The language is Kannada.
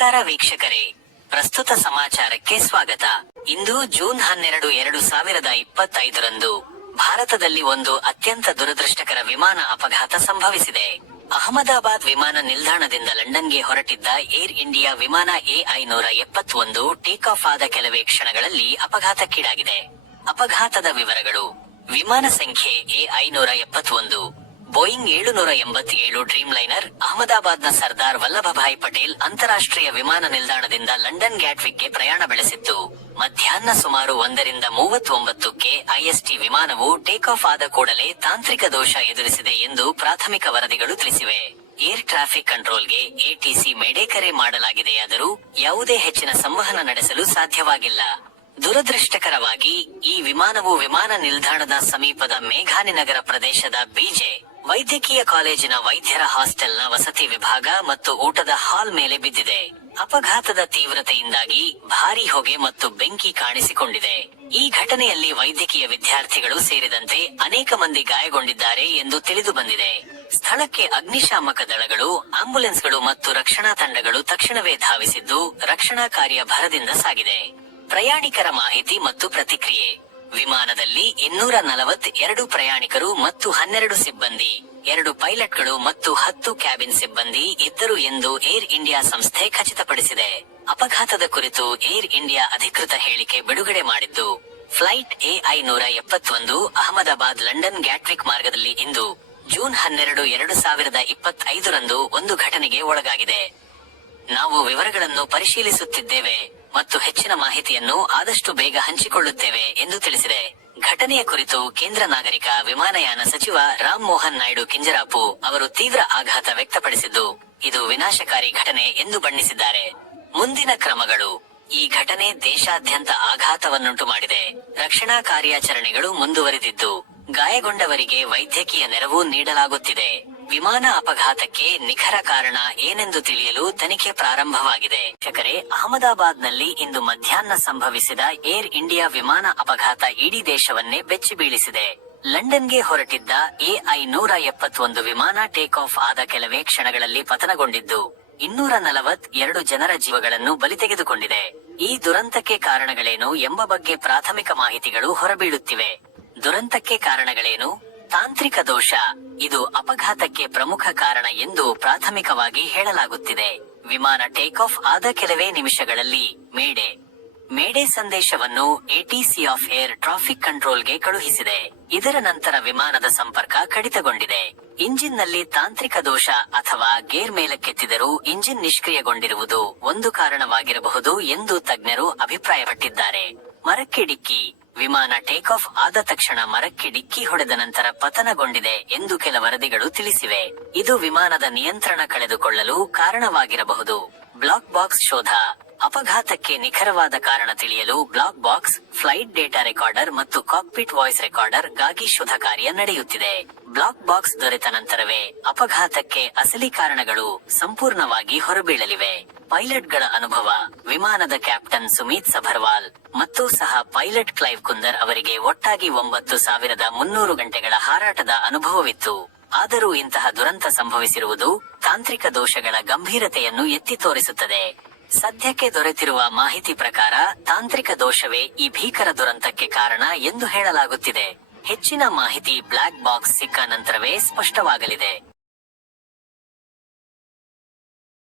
ನಮಸ್ಕಾರ ವೀಕ್ಷಕರೇ, ಪ್ರಸ್ತುತ ಸಮಾಚಾರಕ್ಕೆ ಸ್ವಾಗತ. ಇಂದು ಜೂನ್ 12, 2025ರಂದು ಭಾರತದಲ್ಲಿ ಒಂದು ಅತ್ಯಂತ ದುರದೃಷ್ಟಕರ ವಿಮಾನ ಅಪಘಾತ ಸಂಭವಿಸಿದೆ. ಅಹಮದಾಬಾದ್ ವಿಮಾನ ನಿಲ್ದಾಣದಿಂದ ಲಂಡನ್ಗೆ ಹೊರಟಿದ್ದ ಏರ್ ಇಂಡಿಯಾ ವಿಮಾನ A571 ಟೇಕ್ ಆಫ್ ಆದ ಕೆಲವೇ ಕ್ಷಣಗಳಲ್ಲಿ ಅಪಘಾತಕ್ಕೀಡಾಗಿದೆ. ಅಪಘಾತದ ವಿವರಗಳು: ವಿಮಾನ ಸಂಖ್ಯೆ A571 ಬೋಯಿಂಗ್ 787 ಡ್ರೀಮ್ ಲೈನರ್ ಅಹಮದಾಬಾದ್ನ ಸರ್ದಾರ್ ವಲ್ಲಭಭಾಯ್ ಪಟೇಲ್ ಅಂತಾರಾಷ್ಟ್ರೀಯ ವಿಮಾನ ನಿಲ್ದಾಣದಿಂದ ಲಂಡನ್ ಗ್ಯಾಟ್ವಿಕ್ಗೆ ಪ್ರಯಾಣ ಬೆಳೆಸಿತ್ತು. ಮಧ್ಯಾಹ್ನ ಸುಮಾರು 1:39ಕ್ಕೆ IST ವಿಮಾನವು ಟೇಕ್ ಆಫ್ ಆದ ಕೂಡಲೇ ತಾಂತ್ರಿಕ ದೋಷ ಎದುರಿಸಿದೆ ಎಂದು ಪ್ರಾಥಮಿಕ ವರದಿಗಳು ತಿಳಿಸಿವೆ. ಏರ್ ಟ್ರಾಫಿಕ್ ಕಂಟ್ರೋಲ್ಗೆ ATC ಮೇಡೆ ಕರೆ ಮಾಡಲಾಗಿದೆಯಾದರೂ ಯಾವುದೇ ಹೆಚ್ಚಿನ ಸಂವಹನ ನಡೆಸಲು ಸಾಧ್ಯವಾಗಿಲ್ಲ. ದುರದೃಷ್ಟಕರವಾಗಿ ಈ ವಿಮಾನವು ವಿಮಾನ ನಿಲ್ದಾಣದ ಸಮೀಪದ ಮೇಘಾನಿನಗರ ಪ್ರದೇಶದ ಬಿಜೆ ವೈದ್ಯಕೀಯ ಕಾಲೇಜಿನ ವೈದ್ಯರ ಹಾಸ್ಟೆಲ್ನ ವಸತಿ ವಿಭಾಗ ಮತ್ತು ಊಟದ ಹಾಲ್ ಮೇಲೆ ಬಿದ್ದಿದೆ. ಅಪಘಾತದ ತೀವ್ರತೆಯಿಂದಾಗಿ ಭಾರೀ ಹೊಗೆ ಮತ್ತು ಬೆಂಕಿ ಕಾಣಿಸಿಕೊಂಡಿದೆ. ಈ ಘಟನೆಯಲ್ಲಿ ವೈದ್ಯಕೀಯ ವಿದ್ಯಾರ್ಥಿಗಳು ಸೇರಿದಂತೆ ಅನೇಕ ಮಂದಿ ಗಾಯಗೊಂಡಿದ್ದಾರೆ ಎಂದು ತಿಳಿದು ಬಂದಿದೆ. ಸ್ಥಳಕ್ಕೆ ಅಗ್ನಿಶಾಮಕ ದಳಗಳು, ಆಂಬ್ಯುಲೆನ್ಸ್ಗಳು ಮತ್ತು ರಕ್ಷಣಾ ತಂಡಗಳು ತಕ್ಷಣವೇ ಧಾವಿಸಿದ್ದು ರಕ್ಷಣಾ ಕಾರ್ಯ ಭರದಿಂದ ಸಾಗಿದೆ. ಪ್ರಯಾಣಿಕರ ಮಾಹಿತಿ ಮತ್ತು ಪ್ರತಿಕ್ರಿಯೆ: ವಿಮಾನದಲ್ಲಿ 242 ಪ್ರಯಾಣಿಕರು ಮತ್ತು 12 ಸಿಬ್ಬಂದಿ, 2 ಪೈಲಟ್ಗಳು ಮತ್ತು 10 ಕ್ಯಾಬಿನ್ ಸಿಬ್ಬಂದಿ ಇದ್ದರು ಎಂದು ಏರ್ ಇಂಡಿಯಾ ಸಂಸ್ಥೆ ಖಚಿತಪಡಿಸಿದೆ. ಅಪಘಾತದ ಕುರಿತು ಏರ್ ಇಂಡಿಯಾ ಅಧಿಕೃತ ಹೇಳಿಕೆ ಬಿಡುಗಡೆ ಮಾಡಿದ್ದು, ಫ್ಲೈಟ್ A571 ಅಹಮದಾಬಾದ್ ಲಂಡನ್ ಗ್ಯಾಟ್ವಿಕ್ ಮಾರ್ಗದಲ್ಲಿ ಇಂದು ಜೂನ್ 12, 2025ರಂದು ಒಂದು ಘಟನೆಗೆ ಒಳಗಾಗಿದೆ. ನಾವು ವಿವರಗಳನ್ನು ಪರಿಶೀಲಿಸುತ್ತಿದ್ದೇವೆ ಮತ್ತು ಹೆಚ್ಚಿನ ಮಾಹಿತಿಯನ್ನು ಆದಷ್ಟು ಬೇಗ ಹಂಚಿಕೊಳ್ಳುತ್ತೇವೆ ಎಂದು ತಿಳಿಸಿದೆ. ಘಟನೆಯ ಕುರಿತು ಕೇಂದ್ರ ನಾಗರಿಕ ವಿಮಾನಯಾನ ಸಚಿವ ರಾಮ್ ಮೋಹನ್ ನಾಯ್ಡು ಕಿಂಜರಾಪು ಅವರು ತೀವ್ರ ಆಘಾತ ವ್ಯಕ್ತಪಡಿಸಿದ್ದು, ಇದು ವಿನಾಶಕಾರಿ ಘಟನೆ ಎಂದು ಬಣ್ಣಿಸಿದ್ದಾರೆ. ಮುಂದಿನ ಕ್ರಮಗಳು: ಈ ಘಟನೆ ದೇಶಾದ್ಯಂತ ಆಘಾತವನ್ನುಂಟು ಮಾಡಿದೆ. ರಕ್ಷಣಾ ಕಾರ್ಯಾಚರಣೆಗಳು ಮುಂದುವರೆದಿದ್ದು, ಗಾಯಗೊಂಡವರಿಗೆ ವೈದ್ಯಕೀಯ ನೆರವು ನೀಡಲಾಗುತ್ತಿದೆ. ವಿಮಾನ ಅಪಘಾತಕ್ಕೆ ನಿಖರ ಕಾರಣ ಏನೆಂದು ತಿಳಿಯಲು ತನಿಖೆ ಪ್ರಾರಂಭವಾಗಿದೆ. ವೀಕ್ಷಕರೇ, ಅಹಮದಾಬಾದ್ನಲ್ಲಿ ಇಂದು ಮಧ್ಯಾಹ್ನ ಸಂಭವಿಸಿದ ಏರ್ ಇಂಡಿಯಾ ವಿಮಾನ ಅಪಘಾತ ಇಡೀ ದೇಶವನ್ನೇ ಬೆಚ್ಚಿ ಬೀಳಿಸಿದೆ. ಲಂಡನ್ಗೆ ಹೊರಟಿದ್ದ A571 ವಿಮಾನ ಟೇಕ್ ಆಫ್ ಆದ ಕೆಲವೇ ಕ್ಷಣಗಳಲ್ಲಿ ಪತನಗೊಂಡಿದ್ದು 242 ಜನರ ಜೀವಗಳನ್ನು ಬಲಿ ತೆಗೆದುಕೊಂಡಿದೆ. ಈ ದುರಂತಕ್ಕೆ ಕಾರಣಗಳೇನು ಎಂಬ ಬಗ್ಗೆ ಪ್ರಾಥಮಿಕ ಮಾಹಿತಿಗಳು ಹೊರಬೀಳುತ್ತಿವೆ. ದುರಂತಕ್ಕೆ ಕಾರಣಗಳೇನು? ತಾಂತ್ರಿಕ ದೋಷ ಇದು ಅಪಘಾತಕ್ಕೆ ಪ್ರಮುಖ ಕಾರಣ ಎಂದು ಪ್ರಾಥಮಿಕವಾಗಿ ಹೇಳಲಾಗುತ್ತಿದೆ. ವಿಮಾನ ಟೇಕ್ ಆಫ್ ಆದ ಕೆಲವೇ ನಿಮಿಷಗಳಲ್ಲಿ ಮೇಡೆ ಸಂದೇಶವನ್ನು ATC ಆಫ್ ಏರ್ ಟ್ರಾಫಿಕ್ ಕಂಟ್ರೋಲ್ಗೆ ಕಳುಹಿಸಿದೆ. ಇದರ ನಂತರ ವಿಮಾನದ ಸಂಪರ್ಕ ಕಡಿತಗೊಂಡಿದೆ. ಇಂಜಿನ್ನಲ್ಲಿ ತಾಂತ್ರಿಕ ದೋಷ ಅಥವಾ ಗೇರ್ ಮೇಲಕ್ಕೆತ್ತಿದರೂ ಇಂಜಿನ್ ನಿಷ್ಕ್ರಿಯಗೊಂಡಿರುವುದು ಒಂದು ಕಾರಣವಾಗಿರಬಹುದು ಎಂದು ತಜ್ಞರು ಅಭಿಪ್ರಾಯಪಟ್ಟಿದ್ದಾರೆ. ಮರಕ್ಕೆ ಡಿಕ್ಕಿ: ವಿಮಾನ ಟೇಕ್ ಆಫ್ ಆದ ತಕ್ಷಣ ಮರಕ್ಕೆ ಡಿಕ್ಕಿ ಹೊಡೆದ ನಂತರ ಪತನಗೊಂಡಿದೆ ಎಂದು ಕೆಲ ವರದಿಗಳು ತಿಳಿಸಿವೆ. ಇದು ವಿಮಾನದ ನಿಯಂತ್ರಣ ಕಳೆದುಕೊಳ್ಳಲು ಕಾರಣವಾಗಿರಬಹುದು. ಬ್ಲಾಕ್ ಬಾಕ್ಸ್ ಶೋಧ: ಅಪಘಾತಕ್ಕೆ ನಿಖರವಾದ ಕಾರಣ ತಿಳಿಯಲು black box, flight data recorder ಮತ್ತು ಕಾಕ್ಪಿಟ್ ವಾಯ್ಸ್ ರೆಕಾರ್ಡರ್ ಗಾಗಿ ಶೋಧ ಕಾರ್ಯ ನಡೆಯುತ್ತಿದೆ. ಬ್ಲಾಕ್ ಬಾಕ್ಸ್ ದೊರೆತ ನಂತರವೇ ಅಪಘಾತಕ್ಕೆ ಅಸಲಿ ಕಾರಣಗಳು ಸಂಪೂರ್ಣವಾಗಿ ಹೊರಬೀಳಲಿವೆ. ಪೈಲಟ್ಗಳ ಅನುಭವ: ವಿಮಾನದ ಕ್ಯಾಪ್ಟನ್ ಸುಮೀತ್ ಸಭರ್ವಾಲ್ ಮತ್ತು ಸಹ ಪೈಲಟ್ ಕ್ಲೈವ್ ಕುಂದರ್ ಅವರಿಗೆ ಒಟ್ಟಾಗಿ 9300 ಗಂಟೆಗಳ ಹಾರಾಟದ ಅನುಭವವಿತ್ತು. ಆದರೂ ಇಂತಹ ದುರಂತ ಸಂಭವಿಸಿರುವುದು ತಾಂತ್ರಿಕ ದೋಷಗಳ ಗಂಭೀರತೆಯನ್ನು ಎತ್ತಿ ತೋರಿಸುತ್ತದೆ. ಸದ್ಯಕ್ಕೆ ದೊರೆತಿರುವ ಮಾಹಿತಿ ಪ್ರಕಾರ ತಾಂತ್ರಿಕ ದೋಷವೇ ಈ ಭೀಕರ ದುರಂತಕ್ಕೆ ಕಾರಣ ಎಂದು ಹೇಳಲಾಗುತ್ತಿದೆ. ಹೆಚ್ಚಿನ ಮಾಹಿತಿ ಬ್ಲಾಕ್ ಬಾಕ್ಸ್ ಸಿಕ್ಕ ನಂತರವೇ ಸ್ಪಷ್ಟವಾಗಲಿದೆ.